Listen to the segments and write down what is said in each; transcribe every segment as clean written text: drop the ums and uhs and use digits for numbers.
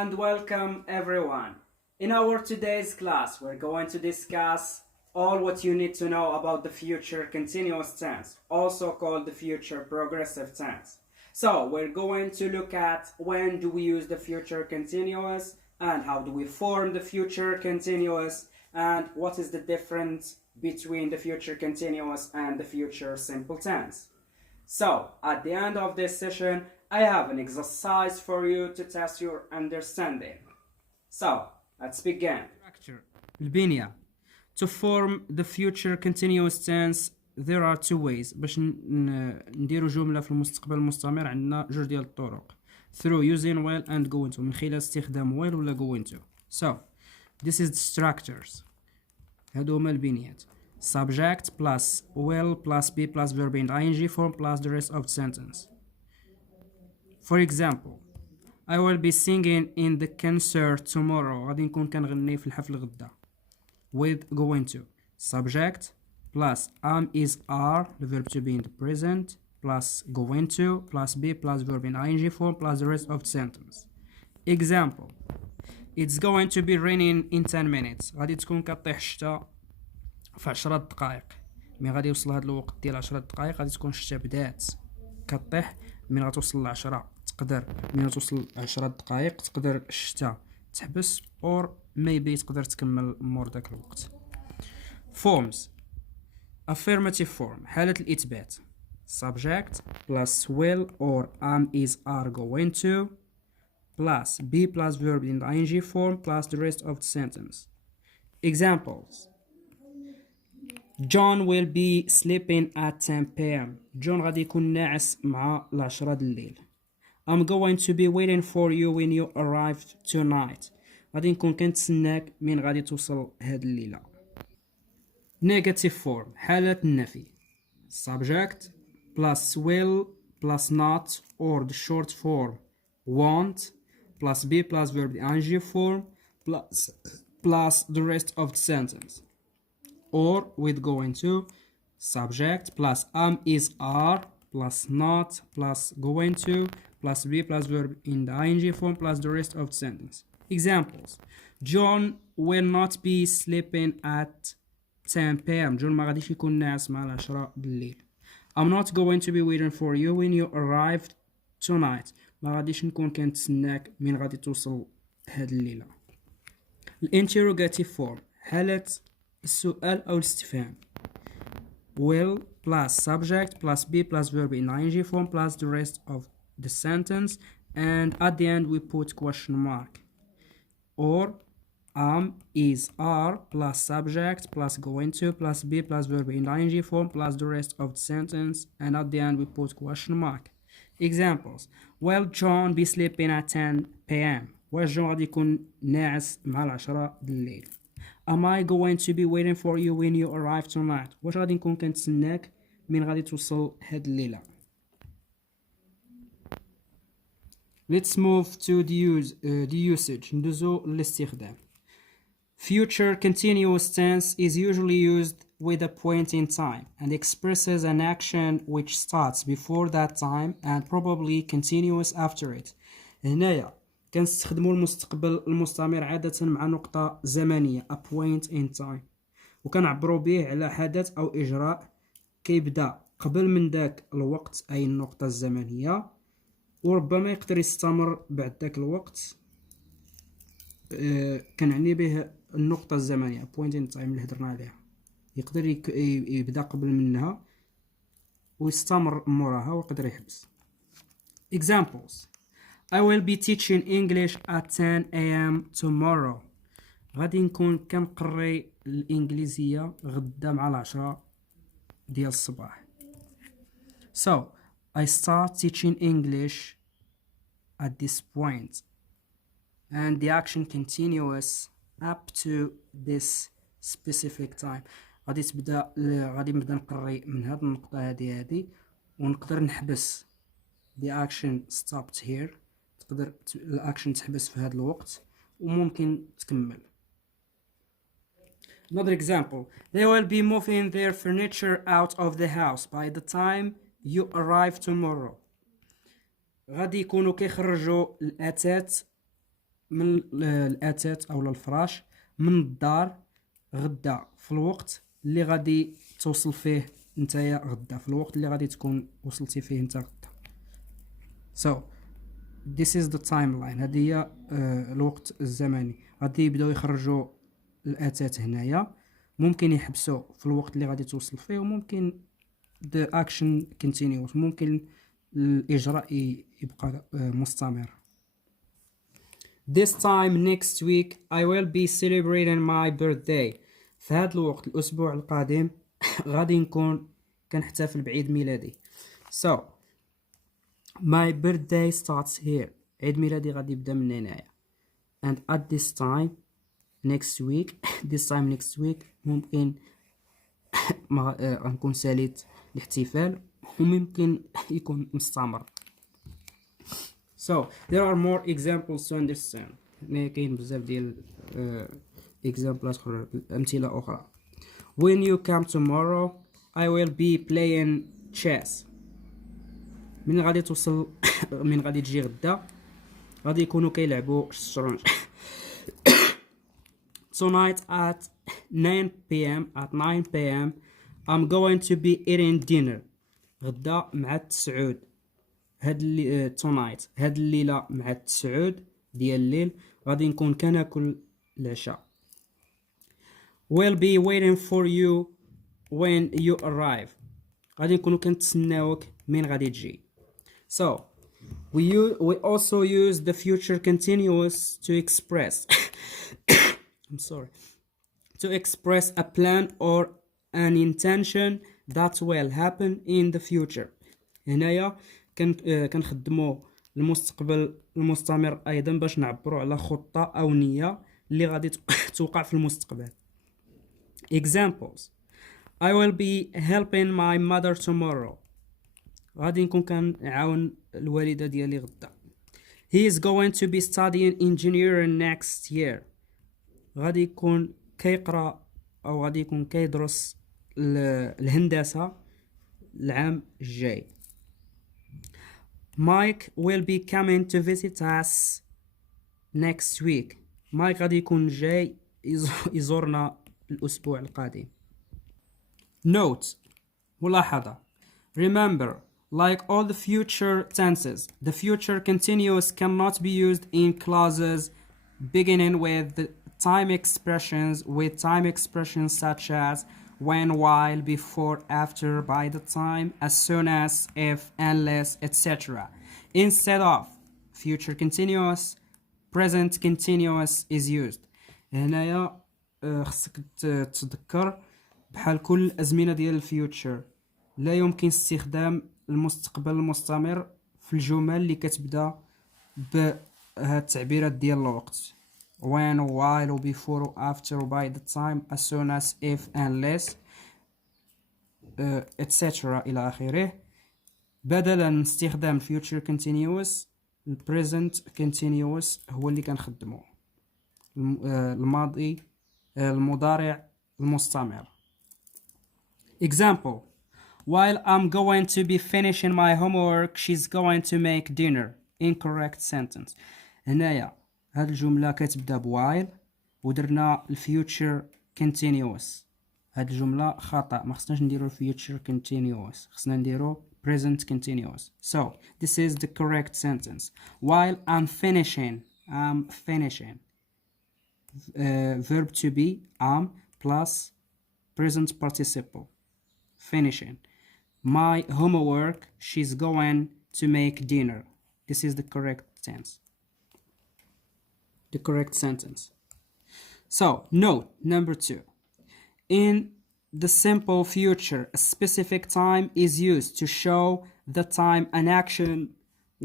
and welcome everyone. In our today's class, we're going to discuss all what you need to know about the future continuous tense, also called the future progressive tense. So we're going to look at when do we use the future continuous and how do we form the future continuous and what is the difference between the future continuous and the future simple tense. So at the end of this session, I have an exercise for you to test your understanding. So let's begin. Structure. البنية. To form the future continuous tense there are two ways. باش نديرو جملة في المستقبل المستمر عندنا جوج ديال الطرق. Through using will and going to. من خلال استخدام will ولا going to. So this is the structures. هادو هما البنيات. Subject plus will plus be plus verb in ing form plus the rest of the sentence. For example, I will be singing in the concert tomorrow. غادي نكون كنغني في الحفل غدا. With going to. Subject plus am is are, the verb to be in the present, plus going to, plus be plus verb in ing form, plus the rest of the sentence. Example. It's going to be raining in 10 minutes. غادي تكون كطيح الشتا في 10 دقائق. مي غادي يوصل هذا الوقت ديال 10 دقائق غادي تكون الشتا بدات كطيح. من غتوصل ل 10 تقدر من توصل 10 دقائق تقدر الشتا تحبس or maybe تقدر تكمل مور داك الوقت. Forms. Affirmative form حالة الإثبات. Subject plus will or am is are going to plus be plus verb in the ing form plus the rest of the sentence. Examples. John will be sleeping at 10 p.m. John غادي يكون ناعس مع 10 د الليل. I'm going to be waiting for you when you arrive tonight. غادي نكون كنتسناك من غادي توصل هاد الليلة. Negative form حالة النفي. Subject plus will plus not or the short form won't plus be plus verb ing form plus the rest of the sentence. Or with going to. Subject plus am is are plus not plus going to plus be plus verb in the ing form plus the rest of the sentence. Examples. John will not be sleeping at 10 p.m. John ما غاديش يكون ناعس مع 10 بالليل. I'm not going to be waiting for you when you arrive tonight. ما غاديش نكون كنتسناك من غادي توصل هاد الليلة. Interrogative form حالة السؤال أو الاستفهام. Will plus subject plus be plus verb in ing form plus the rest of the sentence and at the end we put question mark. Or am is are plus subject plus going to plus be plus verb in ing form plus the rest of the sentence and at the end we put question mark. Examples. Will John be sleeping at 10 p.m. واش جون غادي يكون ناعس مع 10 بالليل. Am I going to be waiting for you when you arrive tonight? واش غادي نكون كنتسناك من غادي توصل هاد الليلة. Let's move to the usage. ندوزو للاستخدام. Future continuous tense is usually used with a point in time and expresses an action which starts before that time and probably continuous after it. هنايا كنستخدموا المستقبل المستمر عادة مع نقطة زمنية a point in time وكنعبروا به على حدث أو إجراء كيبدأ قبل من ذاك الوقت أي النقطة الزمنية وربما يقدر يستمر بعد ذاك الوقت. كنعني به النقطة الزمنية point in time اللي هضرنا عليها يقدر يبدأ قبل منها ويستمر موراها ويقدر يحبس. Examples. I will be teaching English at 10 a.m. tomorrow. غادي نكون كنقري الإنجليزية غدا مع 10 ديال الصباح. So, I start teaching English at this point. And the action continuous up to this specific time. غادي نبدا نقري من هاد النقطة هادي ونقدر نحبس. The action stopped here. تقدر الأكشن تحبس في هذا الوقت وممكن تكمل. Another example. They will be moving their furniture out of the house by the time you arrive tomorrow. غادي يكونوا كيخرجوا الأثاث من الاتات او الفراش من الدار غدا في الوقت اللي غادي توصل فيه نتايا غدا، في الوقت اللي غادي تكون وصلتي فيه نتا غدا. so this is the timeline. هذه هي الوقت الزمني. غادي يبداو يخرجوا الاتات هنايا، ممكن يحبسوا في الوقت اللي غادي توصل فيه، وممكن the action continues، ممكن الاجراء يبقى مستمر. This time next week I will be celebrating my birthday. في هذا الوقت الأسبوع القادم غادي نكون كنحتفل بعيد ميلادي. So my birthday starts here. عيد ميلادي غادي يبدا من هنايا. And at this time next week this time next week ممكن غنكون ساليت الاحتفال، وممكن يكون مستمر. So there are more examples to understand. كاين بزاف ديال examples أخرى، أمثلة أخرى. When you come tomorrow I will be playing chess. من غادي توصل من غادي تجي غدا غادي يكونوا كيلعبوا الشطرنج. Tonight at 9 p.m. I'm going to be eating dinner. غدا مع التسعود. هاد اللي tonight هاد الليلة مع التسعود ديال الليل غادي نكون كناكل العشاء. We'll be waiting for you when you arrive. غادي نكونوا كنتسناوك من غادي تجي. So we also use the future continuous to express to express a plan or an intention that will happen in the future. هنايا كنخدموا المستقبل المستمر ايضا باش نعبروا على خطة او نية اللي غادي توقع في المستقبل. Examples: I will be helping my mother tomorrow. غادي نكون كنعاون الوالدة ديالي غدا. He is going to be studying engineering next year. غادي يكون كيقرا او غادي يكون كيدرس الهندسة العام الجاي. Mike will be coming to visit us next week. مايك غادي يكون جاي يزورنا الأسبوع القادم. Note: ملاحظة. Remember, like all the future tenses, the future continuous cannot be used in clauses beginning with the time expressions such as when, while, before, after, by the time, as soon as, if, unless, etc. Instead of future continuous, present continuous is used. هنايا خصك تتذكر بحال كل الأزمنة ديال الفيوتشر لا يمكن استخدام المستقبل المستمر في الجمل اللي كتبدا بهاد التعبيرات ديال الوقت when, while, before, after, by the time, as soon as, if, unless, etc. إلى آخره. بدلا من استخدام future continuous present continuous هو اللي كنخدمو الماضي المضارع المستمر. Example: while I'm going to be finishing my homework she's going to make dinner. Incorrect sentence. هنايا هاد الجملة كتبدا بوايل ودرنا الفيوتشر continuous. هاد الجملة خطأ، ما خصناش نديرو الفيوتشر continuous، خصنا نديرو present continuous. So this is the correct sentence. While I'm finishing verb to be am plus present participle finishing my homework she's going to make dinner. This is the correct tense, the correct sentence. So note number 2: in the simple future a specific time is used to show the time an action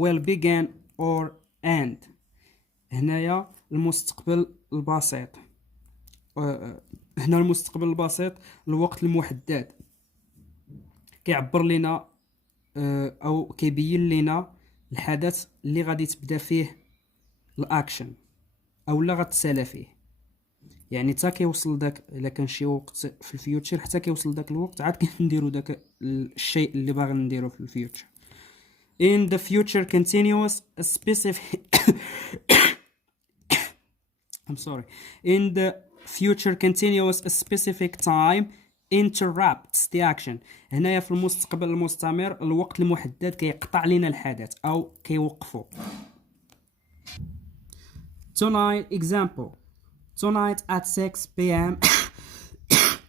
will begin or end. هنايا المستقبل البسيط، هنا المستقبل البسيط الوقت المحدد كيعبر لنا او كيبين لنا الحدث اللي غادي تبدا فيه الاكشن او لا غتسالى فيه. يعني حتى كيوصل داك الا كان شي وقت في الفيوتشر حتى كيوصل داك الوقت عاد كنديرو داك الشيء اللي باغي نديرو في الفيوتشر. In the future continuous a specific I'm sorry. In the future continuous specific time interrupts the action. هنايا في المستقبل المستمر الوقت المحدد كيقطع لنا الحدث أو كيوقفه. Tonight example. Tonight at 6 p.m.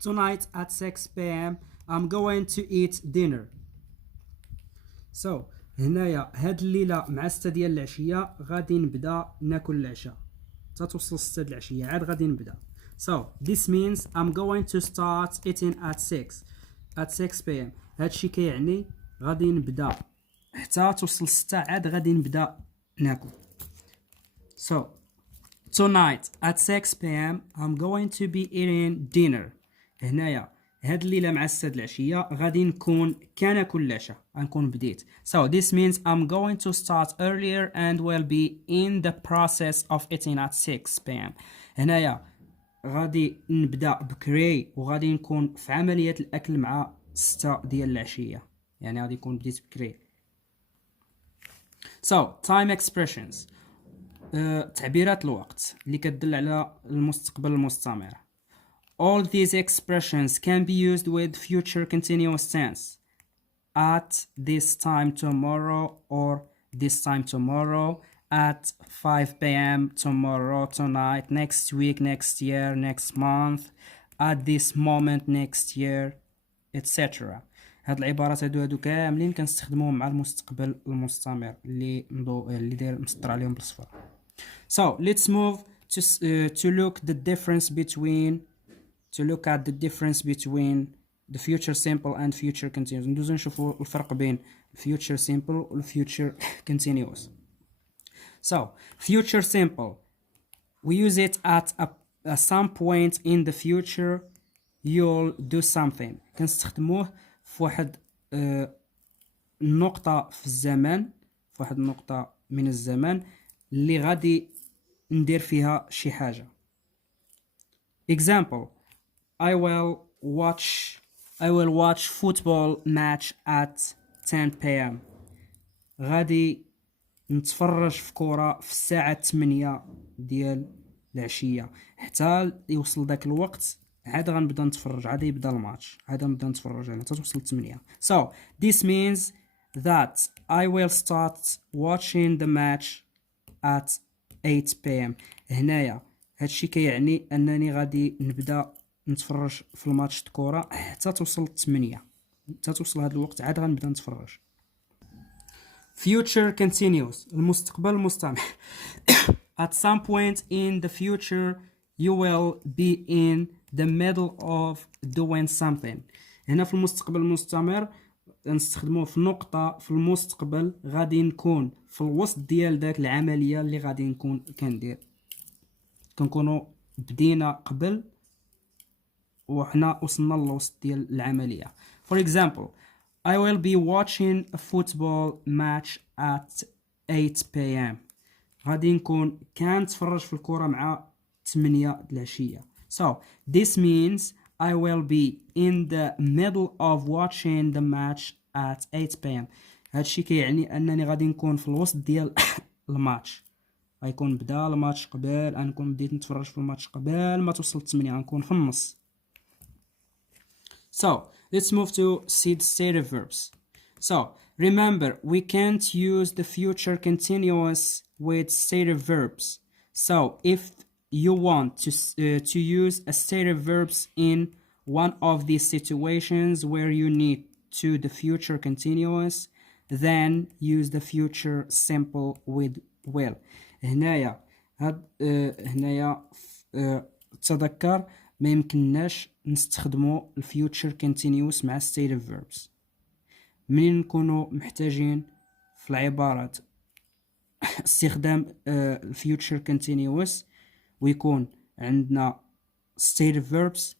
Tonight at 6 p.m. I'm going to eat dinner. So هنايا هاد الليلة مع 6 ديال العشية غادي نبدا ناكل العشاء. تتوصل 6 د العشية عاد غادي نبدا. So this means I'm going to start eating at 6 p.m. هادشي كيعني غادي نبدا حتى توصل 6 عاد غادي نبدا ناكل. So tonight at 6 p.m. I'm going to be eating dinner. هنايا هاد الليلة مع 6 د العشية غادي نكون كناكل العشاء غنكون بديت. So this means I'm going to start earlier and will be in the process of eating at 6 p.m. هنايا غادي نبدا بكري وغادي نكون في عملية الأكل مع 6 ديال العشية يعني غادي نكون بديت بكري. So time expressions تعبيرات الوقت اللي كتدل على المستقبل المستمر. All these expressions can be used with future continuous tense. At this time tomorrow or this time tomorrow, at 5 p.m. tomorrow, tonight, next week, next year, next month, at this moment, next year, etc. هاد العبارات هادو كاملين كنستخدموهم مع المستقبل المستمر اللي داير مسطر عليهم بالصفر. So let's move to look at the difference between the future simple and future continuous. ندوزو نشوفو الفرق بين future simple و future continuous. So future simple, we use it at some point in the future you'll do something. كنستخدموه في واحد النقطة في الزمن، في واحد النقطة من الزمن اللي غادي ندير فيها شي حاجة. Example, I will watch football match at 10 p.m. غادي نتفرج في كرة في الساعة 8 ديال العشية حتى يوصل داك الوقت عاد غنبدا نتفرج عاد يبدا الماتش عاد نبدا نتفرج عليه حتى توصل 8. So this means that I will start watching the match at 8 p.m. هنايا هادشي كيعني انني غادي نبدا نتفرج في الماتش الكره حتى توصل 8 حتى توصل هذا الوقت عاد غنبدا نتفرج. Future continuous المستقبل المستمر. At some point in the future you will be in the middle of doing something. هنا في المستقبل المستمر نستخدموه في نقطة في المستقبل غادي نكون في الوسط ديال داك العملية اللي غادي نكون كندير كنكونوا بدينا قبل وحنا وصلنا للوسط ديال العملية. For example, I will be watching a football match at 8 p.m. غادي نكون كنتفرج في الكرة مع 8 العشية. So this means I will be in the middle of watching the match at 8 p.m. هادشي كيعني انني غادي نكون في الوسط ديال الماتش غيكون بدا الماتش قبل غنكون بديت نتفرج في الماتش قبل ما توصل 8 غنكون في النص. So let's move to see the stative verbs. So remember we can't use the future continuous with stative verbs. So if you want to use a stative verbs in one of these situations where you need to the future continuous, then use the future simple with will. هنايا تذكر ما يمكنناش نستخدموا الفيوتشر كونتينيوس مع stative verbs. منين نكونوا محتاجين في العبارات استخدام الفيوتشر كونتينيوس ويكون عندنا stative verbs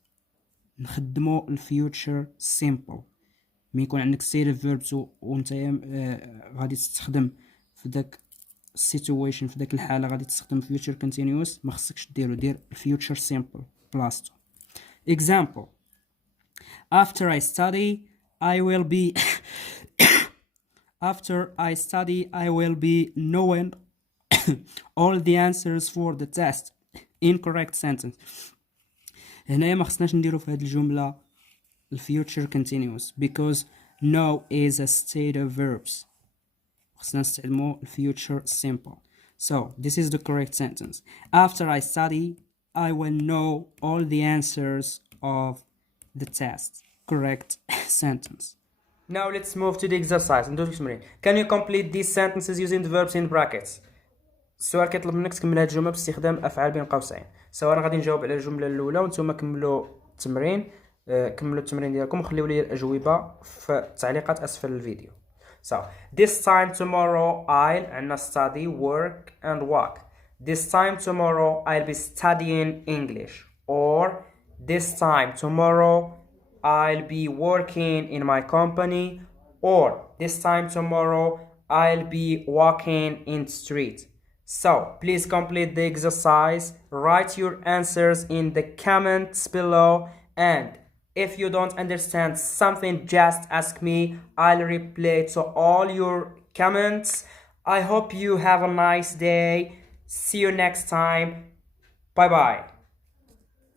نخدموا الفيوتشر simple. ملي يكون عندك stative verbs وانت غادي تستخدم في داك situation في داك الحالة غادي تستخدم future continuous ما خصكش دير future simple بلاصتو. Example, after I study I will be knowing all the answers for the test incorrect sentence. هنايا ما خصناش نديرو في هاد الجملة future continuous because no is a state of verbs. خصنا نستعملو future simple. So this is the correct sentence. After I study, I will know all the answers of the test. Correct sentence. Now let's move to the exercise. ندوزو للتمرين. Can you complete these sentences using the verbs in brackets? السؤال كيطلب منك تكمل هاد الجملة باستخدام أفعال بين قوسين. سواء غادي نجاوب على الجملة الأولى وانتم كملوا التمرين. كملوا التمرين ديالكم وخليو لي الأجوبة في التعليقات أسفل الفيديو. So this time tomorrow I'll study, work and walk. This time tomorrow I'll be studying English. Or this time tomorrow I'll be working in my company. Or this time tomorrow I'll be walking in the street. So please complete the exercise. Write your answers in the comments below, and if you don't understand something, just ask me. I'll reply to all your comments. I hope you have a nice day. See you next time. Bye bye.